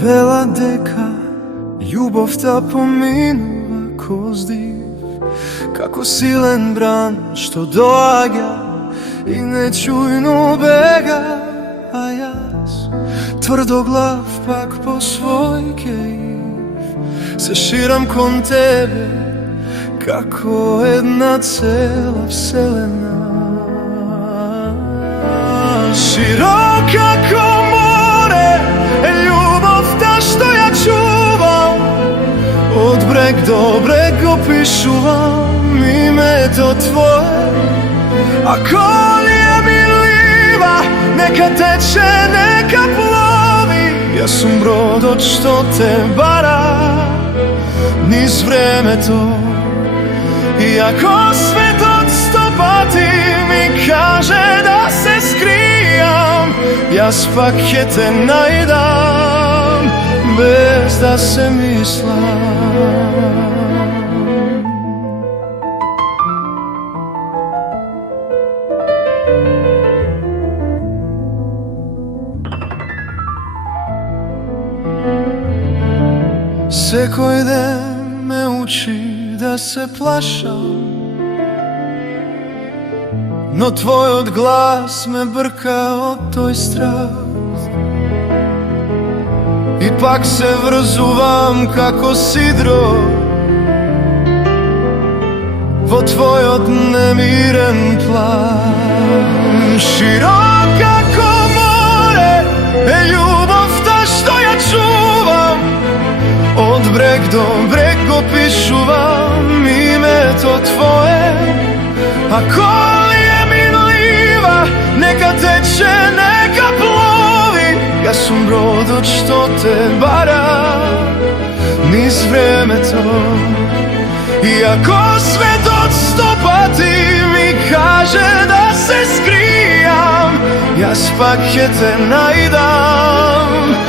Вела дека љубовта поминува коз див, како силен бран што доаѓа и нечујно бега. А јас, тврдоглав пак по свој кеив, се ширам кон тебе како една цела вселена. Широка како море е љубовта што ја чувам, од брег до брег опишувам името твое. Ако ли е милива, нека тече, нека плови, јас сум бродот што те бара низ времето. И ако светот 100 пати ми каже да се скријам, јас пак ќе те најдам без да се мислам. Секој ден ме учи да се плашам, но твојот глас ме брка од тој страх. И пак се врзувам како сидро во твојот немирен план. Широка како море е љубовта што ја чувам, од брег до брег го пишувам името твое. Ако ли е минлива, нека тече, нека плови, јас сум бродот што те бара низ времето. И ако светот 100 пати ми каже да се скријам, јас пак ќе те најдам